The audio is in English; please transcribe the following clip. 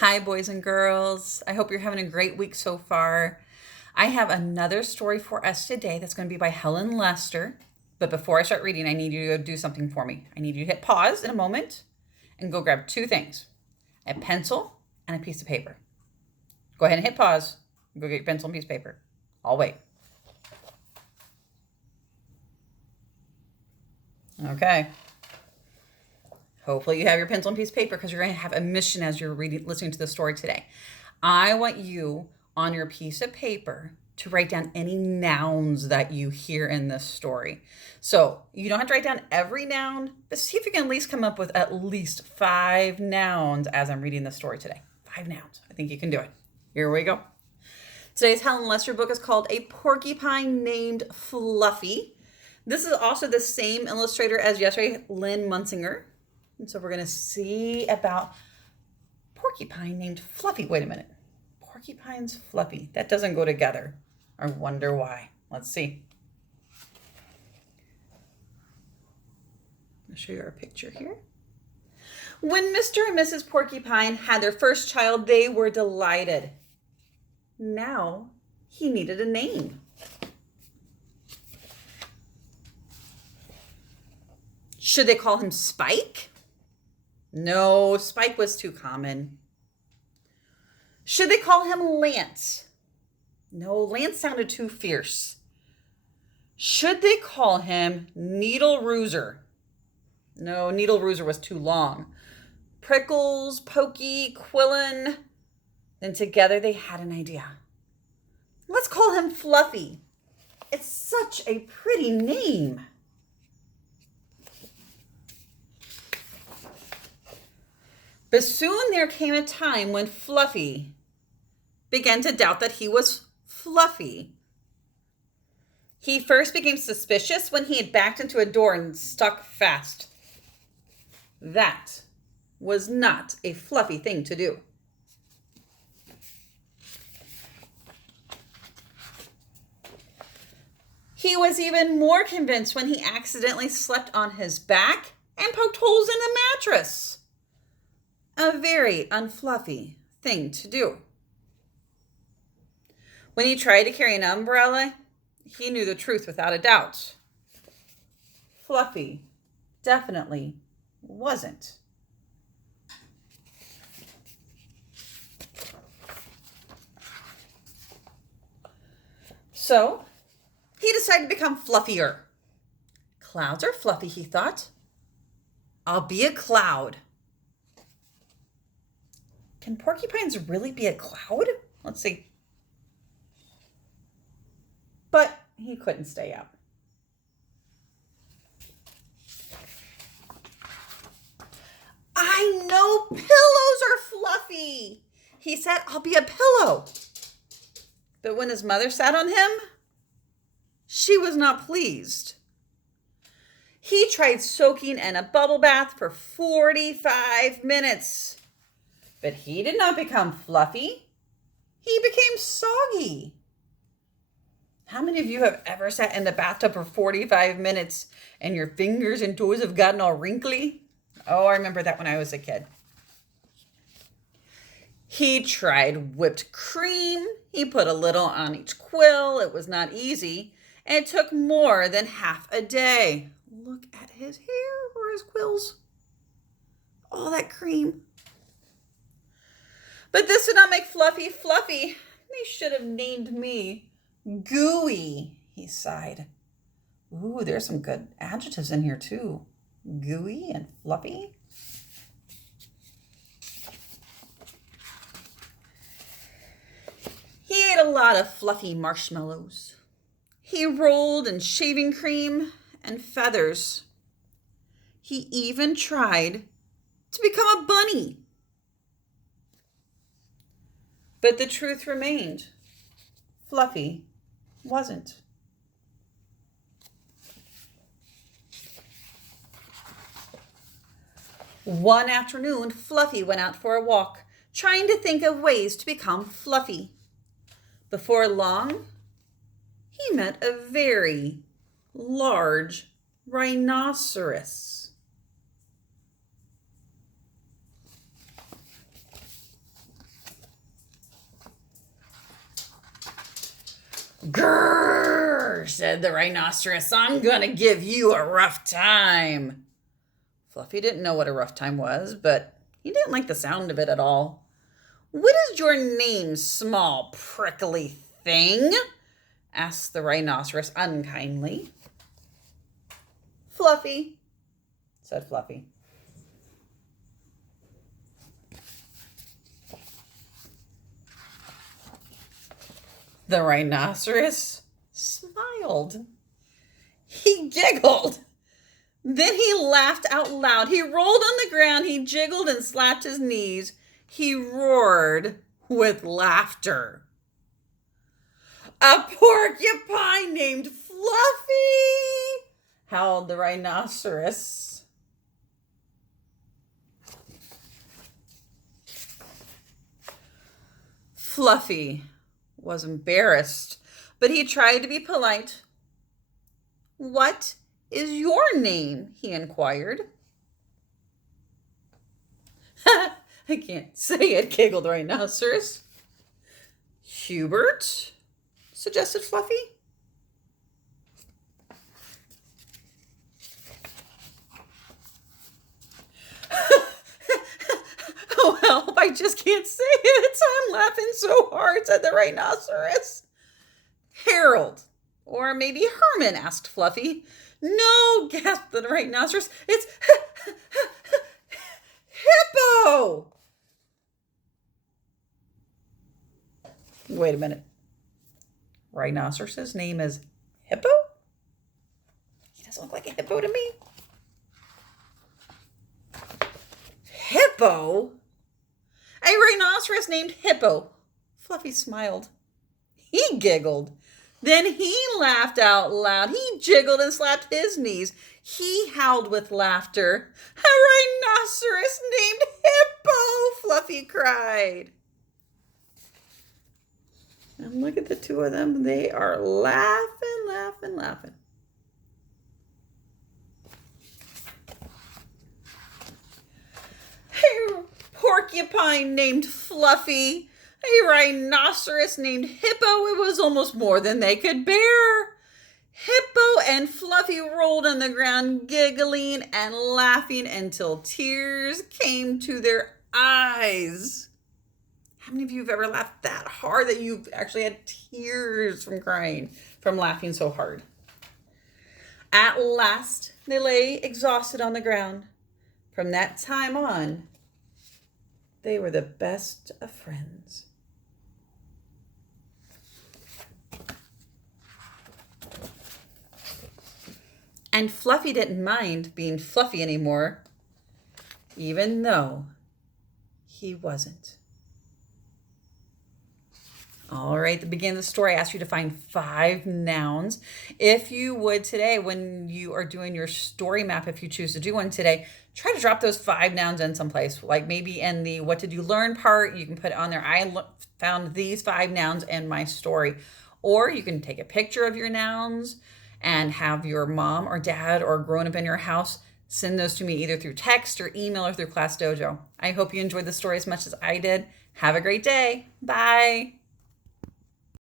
Hi, boys and girls. I hope you're having a great week so far. I have another story for us today that's going to be by Helen Lester. But before I start reading, I need you to go do something for me. I need you to hit pause in a moment and go grab two things, a pencil and a piece of paper. Go ahead and hit pause. Go get your pencil and piece of paper. I'll wait. Okay. Hopefully you have your pencil and piece of paper because you're going to have a mission as you're listening to the story today. I want you on your piece of paper to write down any nouns that you hear in this story. So you don't have to write down every noun, but see if you can at least come up with at least 5 nouns as I'm reading the story today. 5 nouns. I think you can do it. Here we go. Today's Helen Lester book is called A Porcupine Named Fluffy. This is also the same illustrator as yesterday, Lynn Munsinger. And so we're going to see about porcupine named Fluffy. Wait a minute. Porcupine's Fluffy. That doesn't go together. I wonder why. Let's see. I'll show you our picture here. When Mr. and Mrs. Porcupine had their first child, they were delighted. Now he needed a name. Should they call him Spike? No, Spike was too common. Should they call him Lance? No, Lance sounded too fierce. Should they call him Needle Rooser? No, Needle Rooser was too long. Prickles, Pokey, Quillin. Then together they had an idea. Let's call him Fluffy. It's such a pretty name. But soon there came a time when Fluffy began to doubt that he was Fluffy. He first became suspicious when he had backed into a door and stuck fast. That was not a Fluffy thing to do. He was even more convinced when he accidentally slept on his back and poked holes in the mattress. A very unfluffy thing to do. When he tried to carry an umbrella, he knew the truth without a doubt. Fluffy definitely wasn't. So he decided to become fluffier. Clouds are fluffy, he thought. I'll be a cloud. Can porcupines really be a cloud? Let's see. But he couldn't stay up. I know pillows are fluffy. He said, I'll be a pillow. But when his mother sat on him, she was not pleased. He tried soaking in a bubble bath for 45 minutes. But he did not become fluffy. He became soggy. How many of you have ever sat in the bathtub for 45 minutes and your fingers and toes have gotten all wrinkly? Oh, I remember that when I was a kid. He tried whipped cream. He put a little on each quill. It was not easy. And it took more than half a day. Look at his hair or his quills. All that cream. But this did not make Fluffy fluffy. They should have named me Gooey, he sighed. Ooh, there's some good adjectives in here too. Gooey and fluffy. He ate a lot of fluffy marshmallows. He rolled in shaving cream and feathers. He even tried to become a bunny. But the truth remained. Fluffy wasn't. One afternoon, Fluffy went out for a walk, trying to think of ways to become fluffy. Before long, he met a very large rhinoceros. Grrr, said the rhinoceros. I'm gonna give you a rough time. Fluffy didn't know what a rough time was, but he didn't like the sound of it at all. What is your name, small prickly thing? Asked the rhinoceros unkindly. Fluffy, said Fluffy. The rhinoceros smiled. He giggled. Then he laughed out loud. He rolled on the ground. He jiggled and slapped his knees. He roared with laughter. A porcupine named Fluffy, howled the rhinoceros. Fluffy was embarrassed, but he tried to be polite. What is your name? He inquired. I can't say it, giggled the rhinoceros. Hubert, suggested Fluffy. Oh, help, I just can't say it. I'm laughing so hard, said the rhinoceros. Harold, or maybe Herman, asked Fluffy. No, gasped the rhinoceros. It's Hippo. Wait a minute. Rhinoceros's name is Hippo? He doesn't look like a hippo to me. Hippo? A rhinoceros named Hippo. Fluffy smiled. He giggled. Then he laughed out loud. He jiggled and slapped his knees. He howled with laughter. A rhinoceros named Hippo, Fluffy cried. And look at the two of them. They are laughing, laughing, laughing. A porcupine named Fluffy. A rhinoceros named Hippo. It was almost more than they could bear. Hippo and Fluffy rolled on the ground, giggling and laughing until tears came to their eyes. How many of you have ever laughed that hard that you've actually had tears from crying, from laughing so hard? At last, they lay exhausted on the ground. From that time on, they were the best of friends. And Fluffy didn't mind being Fluffy anymore, even though he wasn't. All right, at the beginning of the story, I asked you to find 5 nouns. If you would today, when you are doing your story map, if you choose to do one today, try to drop those 5 nouns in someplace, like maybe in the what did you learn part, you can put it on there. I found these 5 nouns in my story. Or you can take a picture of your nouns and have your mom or dad or grown up in your house send those to me either through text or email or through Class Dojo. I hope you enjoyed the story as much as I did. Have a great day. Bye.